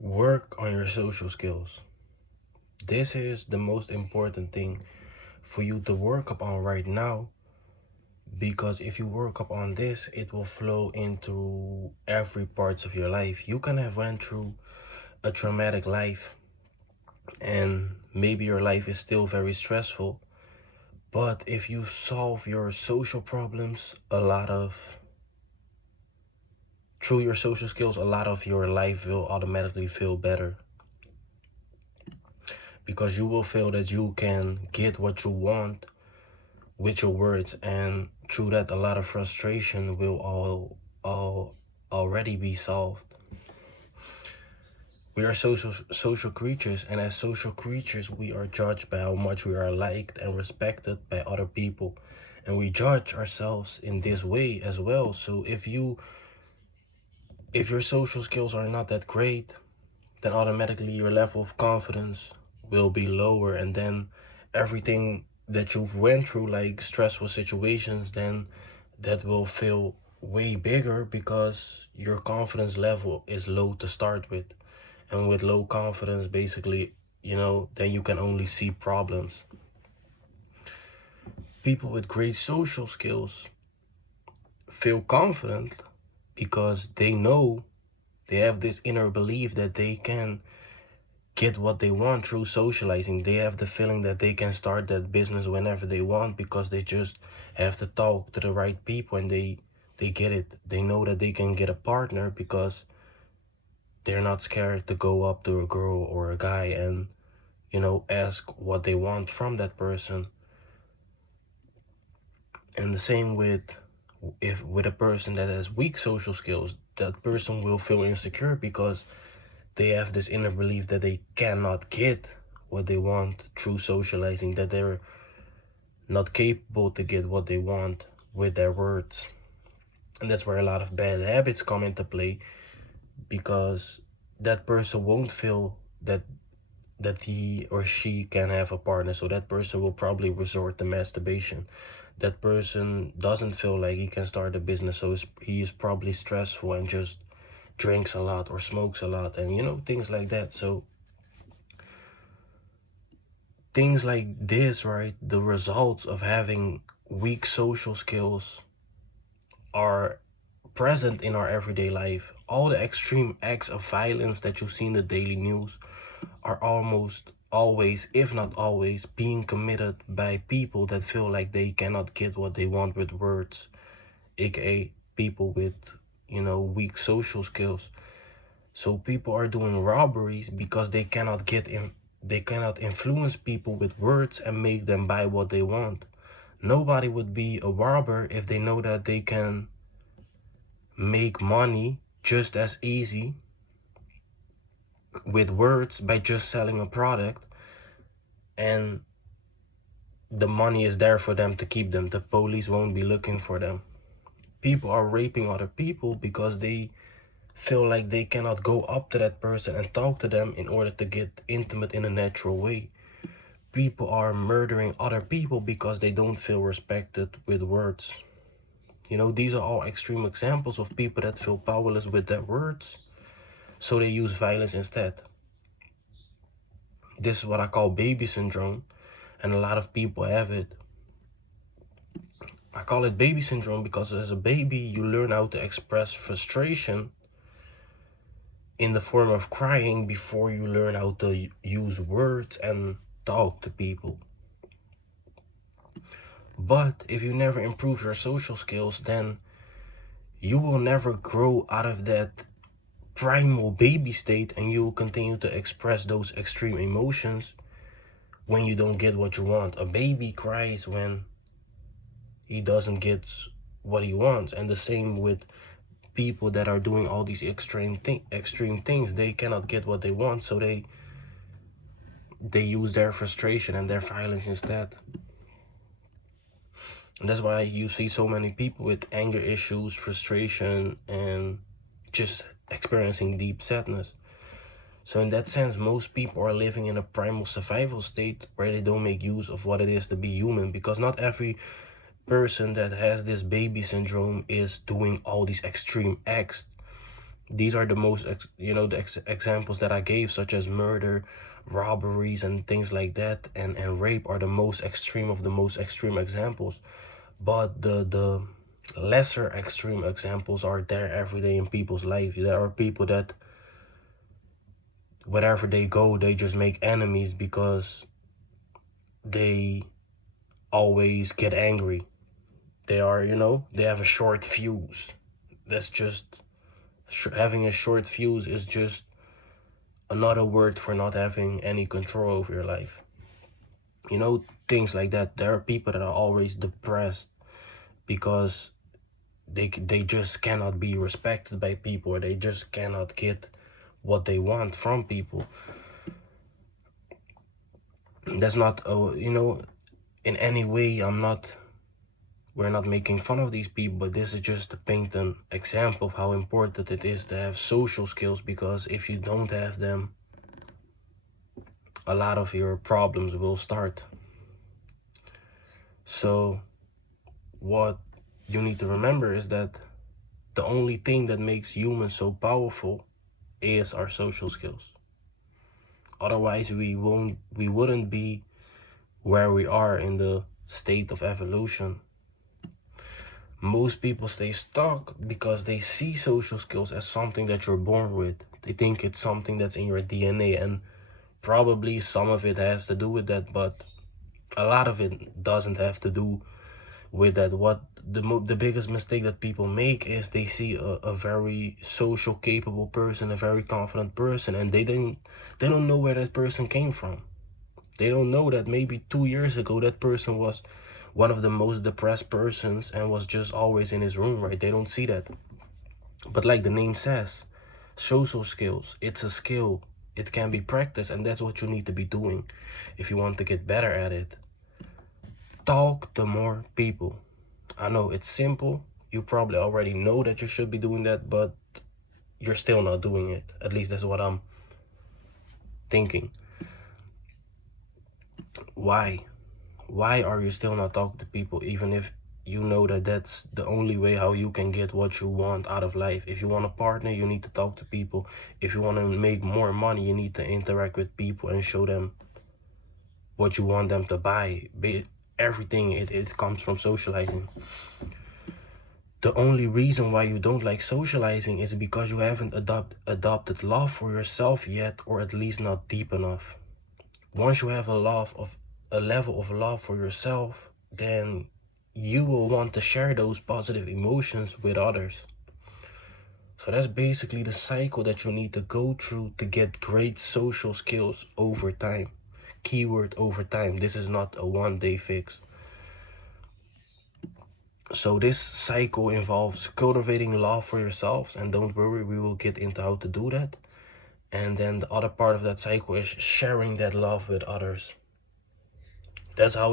Work on your social skills. This is the most important thing for you to work upon right now, because if you work upon this, it will flow into every parts of your life. You can have went through a traumatic life and maybe your life is still very stressful, but if you solve your social problems, through your social skills, a lot of your life will automatically feel better, because you will feel that you can get what you want with your words, and through that a lot of frustration will all already be solved. We are social creatures, and as social creatures we are judged by how much we are liked and respected by other people, and we judge ourselves in this way as well. So if your social skills are not that great, then automatically your level of confidence will be lower, and then everything that you've went through, like stressful situations, then that will feel way bigger because your confidence level is low to start with. And with low confidence, basically, then you can only see problems. People with great social skills feel confident because they know, they have this inner belief that they can get what they want through socializing. They have the feeling that they can start that business whenever they want, because they just have to talk to the right people, and they get it. They know that they can get a partner because they're not scared to go up to a girl or a guy and ask what they want from that person. And the same with, if with a person that has weak social skills, that person will feel insecure because they have this inner belief that they cannot get what they want through socializing, that they're not capable to get what they want with their words. And that's where a lot of bad habits come into play, because that person won't feel that he or she can have a partner, so that person will probably resort to masturbation. That person doesn't feel like he can start a business, so he is probably stressful and just drinks a lot or smokes a lot, and things like that. So things like this, right, the results of having weak social skills are present in our everyday life. All the extreme acts of violence that you see in the daily news are almost always, if not always, being committed by people that feel like they cannot get what they want with words, aka people with weak social skills. So people are doing robberies because they cannot influence people with words and make them buy what they want. Nobody would be a robber if they know that they can make money just as easy with words by just selling a product, and the money is there for them to keep them. The police won't be looking for them. People are raping other people because they feel like they cannot go up to that person and talk to them in order to get intimate in a natural way. People are murdering other people because they don't feel respected with words. These are all extreme examples of people that feel powerless with their words, so they use violence instead. This is what I call baby syndrome, and a lot of people have it. I call it baby syndrome because as a baby, you learn how to express frustration in the form of crying before you learn how to use words and talk to people. But if you never improve your social skills, then you will never grow out of that primal baby state, and you will continue to express those extreme emotions when you don't get what you want. A baby cries when he doesn't get what he wants, and the same with people that are doing all these extreme things. They cannot get what they want, so they use their frustration and their violence instead. And that's why you see so many people with anger issues, frustration, and just experiencing deep sadness. So in that sense, most people are living in a primal survival state where they don't make use of what it is to be human, because not every person that has this baby syndrome is doing all these extreme acts. These are the most, examples that I gave, such as murder, robberies, and things like that, and rape are the most extreme of the most extreme examples. But the lesser extreme examples are there every day in people's life. There are people that wherever they go, they just make enemies because they always get angry. They are, they have a short fuse. That's just, having a short fuse is just another word for not having any control over your life. Things like that. There are people that are always depressed because they just cannot be respected by people, or they just cannot get what they want from people. That's not, in any way, we're not making fun of these people, but this is just to paint an example of how important it is to have social skills, because if you don't have them, a lot of your problems will start. So what you need to remember is that the only thing that makes humans so powerful is our social skills. Otherwise, we wouldn't be where we are in the state of evolution. Most people stay stuck because they see social skills as something that you're born with. They think it's something that's in your DNA, and probably some of it has to do with that, but a lot of it doesn't have to do with that. What the biggest mistake that people make is they see a very social capable person, a very confident person, and they don't know where that person came from. They don't know that maybe 2 years ago that person was one of the most depressed persons and was just always in his room, right? They don't see that. But like the name says, social skills, it's a skill. It can be practiced, and that's what you need to be doing if you want to get better at it. Talk to more people. I know it's simple. You probably already know that you should be doing that, but you're still not doing it. At least that's what I'm thinking. Why? Why are you still not talking to people, even if you know that that's the only way how you can get what you want out of life? If you want a partner, you need to talk to people. If you want to make more money, you need to interact with people and show them what you want them to buy. Everything, it comes from socializing. The only reason why you don't like socializing is because you haven't adopted love for yourself yet, or at least not deep enough. Once you have a level of love for yourself, then you will want to share those positive emotions with others. So that's basically the cycle that you need to go through to get great social skills over time. Keyword over time. This is not a one-day fix. So this cycle involves cultivating love for yourselves, and don't worry, we will get into how to do that. And then the other part of that cycle is sharing that love with others. That's how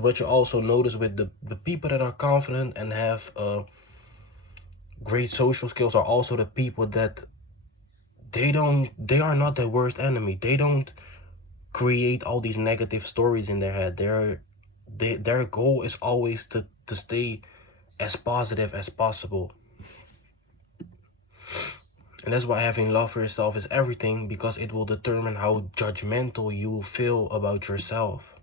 what you also notice with the people that are confident and have great social skills are also the people that they are not their worst enemy. They don't create all these negative stories in their head. Their goal is always to stay as positive as possible. And that's why having love for yourself is everything, because it will determine how judgmental you will feel about yourself.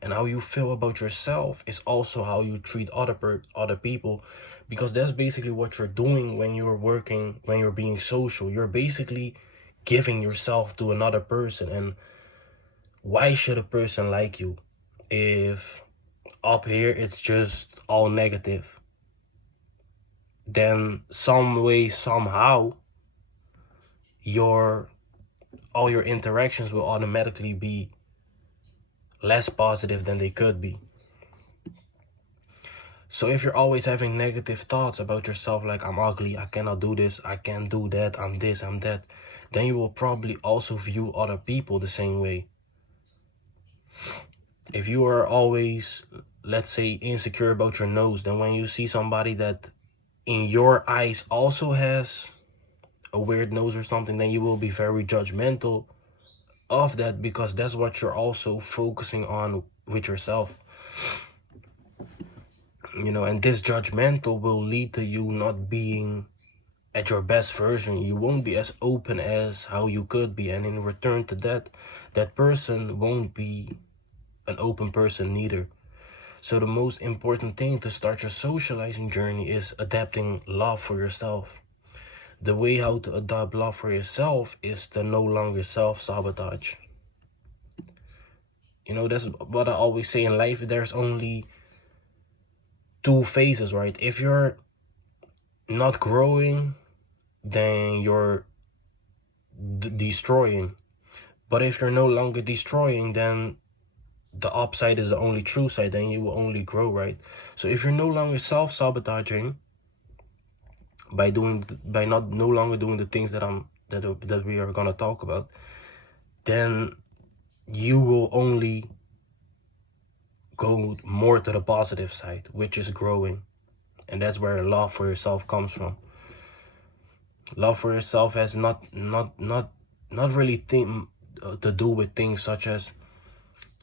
And how you feel about yourself is also how you treat other people, because that's basically what you're doing when you're working, when you're being social. You're basically giving yourself to another person. And why should a person like you if up here it's just all negative? Then some way, somehow, all your interactions will automatically be less positive than they could be. So if you're always having negative thoughts about yourself, like I'm ugly, I cannot do this, I can't do that, I'm this, I'm that, then you will probably also view other people the same way. If you are always, let's say, insecure about your nose, then when you see somebody that in your eyes also has a weird nose or something, then you will be very judgmental of that, because that's what you're also focusing on with yourself. And this judgmental will lead to you not being at your best version. You won't be as open as how you could be, and in return to that, that person won't be an open person neither. So the most important thing to start your socializing journey is adapting love for yourself. The way how to adopt love for yourself is to no longer self-sabotage. You know, that's what I always say in life. There's only two phases, right? If you're not growing, then you're destroying. But if you're no longer destroying, then the upside is the only true side, then you will only grow, right? So if you're no longer self-sabotaging by not no longer doing the things that we are gonna talk about, then you will only go more to the positive side, which is growing. And that's where love for yourself comes from. Love for yourself has not really to do with things such as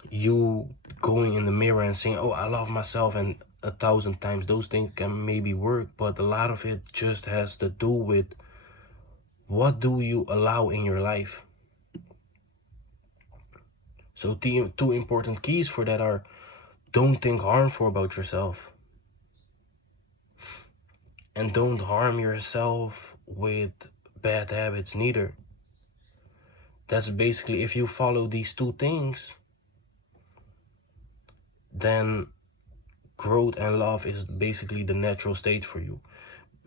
you going in the mirror and saying, oh, I love myself, and 1,000 times those things can maybe work, but a lot of it just has to do with what do you allow in your life. So two important keys for that are: don't think harmful about yourself, and don't harm yourself with bad habits neither. That's basically, if you follow these two things, then growth and love is basically the natural state for you.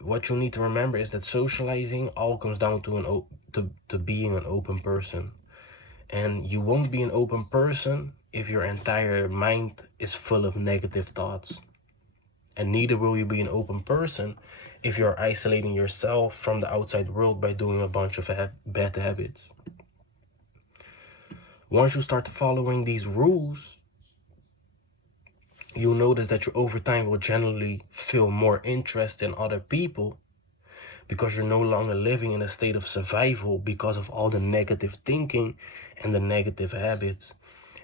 What you need to remember is that socializing all comes down to to being an open person. And you won't be an open person if your entire mind is full of negative thoughts. And neither will you be an open person if you're isolating yourself from the outside world by doing a bunch of bad habits. Once you start following these rules, you'll notice that you over time will generally feel more interest in other people, because you're no longer living in a state of survival because of all the negative thinking and the negative habits.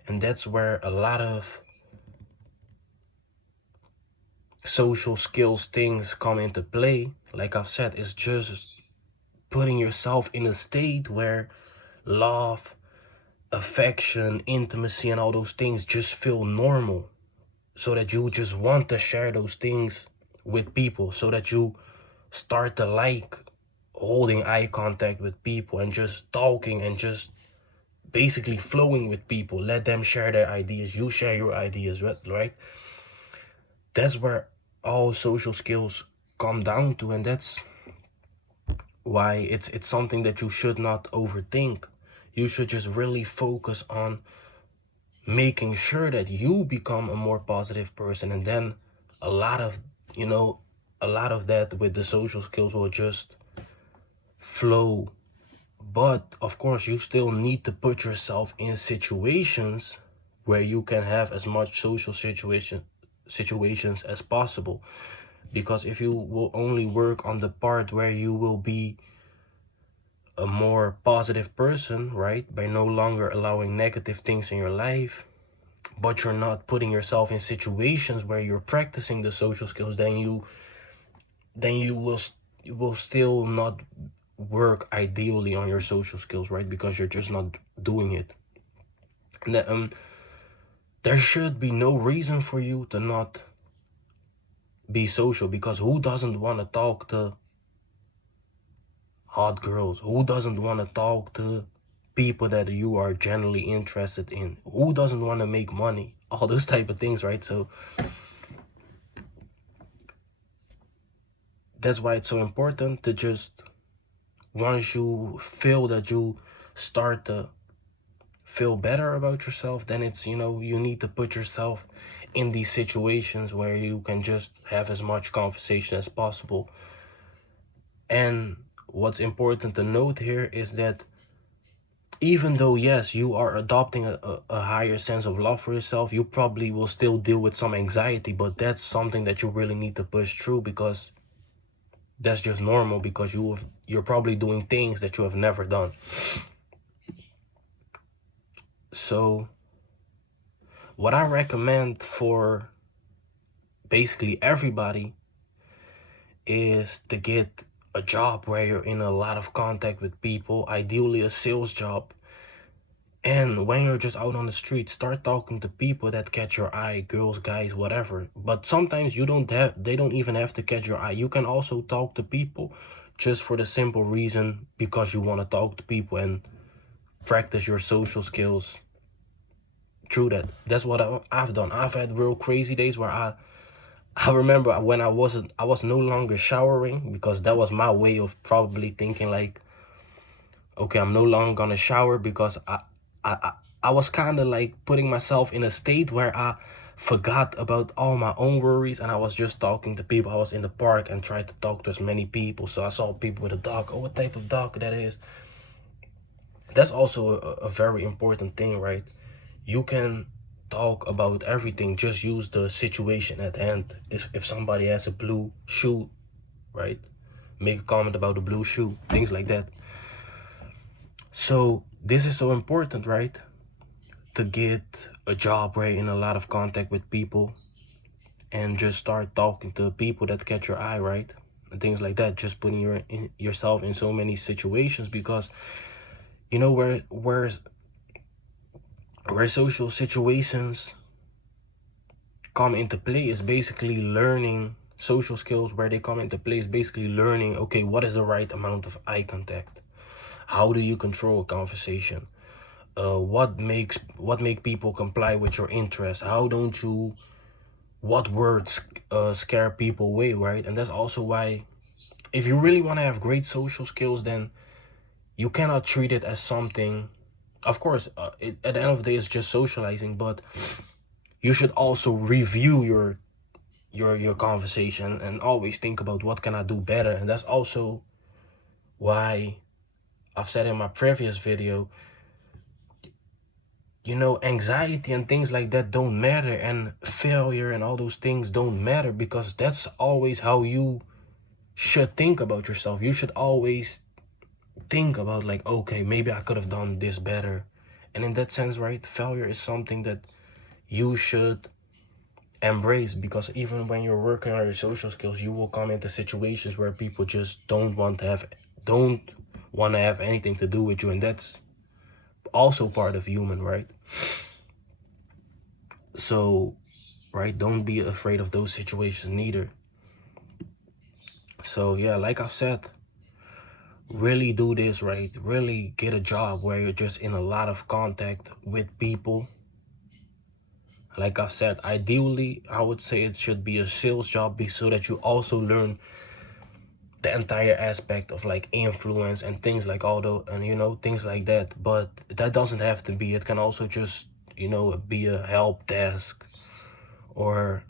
And that's where a lot of social skills things come into play. Like I've said, it's just putting yourself in a state where love, affection, intimacy, and all those things just feel normal, so that you just want to share those things with people, so that you start to like holding eye contact with people and just talking and just basically flowing with people. Let them share their ideas, you share your ideas, right? That's where all social skills come down to, and that's why it's something that you should not overthink. You should just really focus on making sure that you become a more positive person, and then a lot of a lot of that with the social skills will just flow. But of course, you still need to put yourself in situations where you can have as much social situations as possible. Because if you will only work on the part where you will be a more positive person, right, by no longer allowing negative things in your life, but you're not putting yourself in situations where you're practicing the social skills, then you will still not work ideally on your social skills, right? Because you're just not doing it. And there should be no reason for you to not be social, because who doesn't want to talk to hot girls? Who doesn't want to talk to people that you are generally interested in? Who doesn't want to make money? All those type of things, right? So that's why it's so important to just, once you feel that you start to feel better about yourself, then it's, you need to put yourself in these situations where you can just have as much conversation as possible. And what's important to note here is that even though, yes, you are adopting a higher sense of love for yourself, you probably will still deal with some anxiety, but that's something that you really need to push through, because that's just normal, because you're probably doing things that you have never done. So what I recommend for basically everybody is to get a job where you're in a lot of contact with people, ideally a sales job. And when you're just out on the street, start talking to people that catch your eye, girls, guys, whatever. But sometimes they don't even have to catch your eye. You can also talk to people just for the simple reason because you want to talk to people and practice your social skills through that. That's what I've done. I've had real crazy days where I remember when I was no longer showering, because that was my way of probably thinking like, okay, I'm no longer gonna shower, because I I, I was kind of like putting myself in a state where I forgot about all my own worries, and I was just talking to people. I was in the park and tried to talk to as many people. So I saw people with a dog. Oh, what type of dog that is? That's also a very important thing, right? You can talk about everything. Just use the situation at hand. If somebody has a blue shoe, right? Make a comment about the blue shoe, things like that. So this is so important, right? To get a job where you're in a lot of contact with people and just start talking to people that catch your eye, right? And things like that. Just putting yourself in so many situations, because you know where social situations come into play is basically learning social skills. Where they come into play is basically learning, okay, what is the right amount of eye contact? How do you control a conversation? What make people comply with your interests? How don't you, what words scare people away, right? And that's also why, if you really want to have great social skills, then you cannot treat it as something. Of course, at the end of the day, it's just socializing, but you should also review your conversation and always think about what can I do better. And that's also why I've said in my previous video, you know, anxiety and things like that don't matter, and failure and all those things don't matter, because that's always how you should think about yourself. You should always think about like, okay, maybe I could have done this better. And in that sense, right, failure is something that you should embrace, because even when you're working on your social skills, you will come into situations where people just don't want to have anything to do with you, and that's also part of human, right? So, right, don't be afraid of those situations neither. So yeah, like I've said, really do this, right? Really get a job where you're just in a lot of contact with people. Like I've said, ideally I would say it should be a sales job, so that you also learn the entire aspect of like influence and things like and you know, things like that. But that doesn't have to be. It can also just, you know, be a help desk, or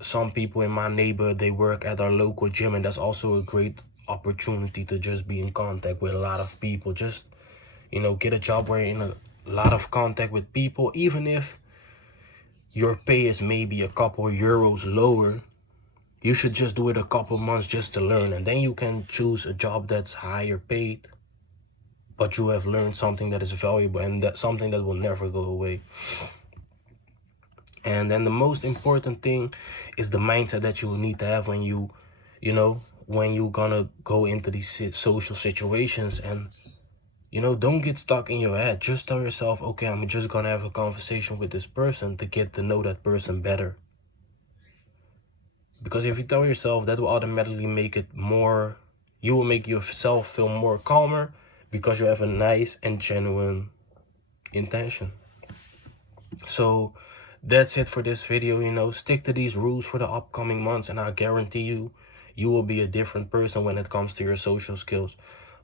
some people in my neighborhood, they work at our local gym, and that's also a great opportunity to just be in contact with a lot of people. Just, you know, get a job where you're in a lot of contact with people, even if your pay is maybe a couple euros lower. You should just do it a couple months just to learn, and then you can choose a job that's higher paid, but you have learned something that is valuable, and that's something that will never go away. And then the most important thing is the mindset that you will need to have when you know, when you're gonna go into these social situations. And, you know, don't get stuck in your head. Just tell yourself, okay, I'm just gonna have a conversation with this person to get to know that person better. Because if you tell yourself, that will automatically make it more, you will make yourself feel more calmer, because you have a nice and genuine intention. So that's it for this video. You know, stick to these rules for the upcoming months, and I guarantee you, you will be a different person when it comes to your social skills.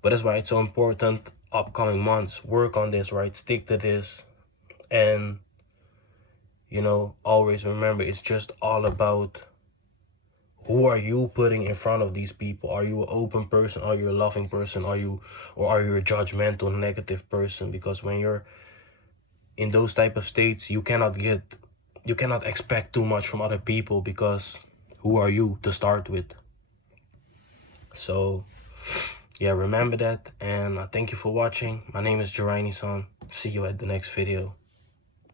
But that's why it's so important, upcoming months, work on this, right? Stick to this. And, you know, always remember, it's just all about, who are you putting in front of these people? Are you an open person? Are you a loving person? Are you a judgmental, negative person? Because when you're in those type of states, you cannot expect too much from other people, because who are you to start with? So yeah, remember that. And thank you for watching. My name is Jeraini San. See you at the next video.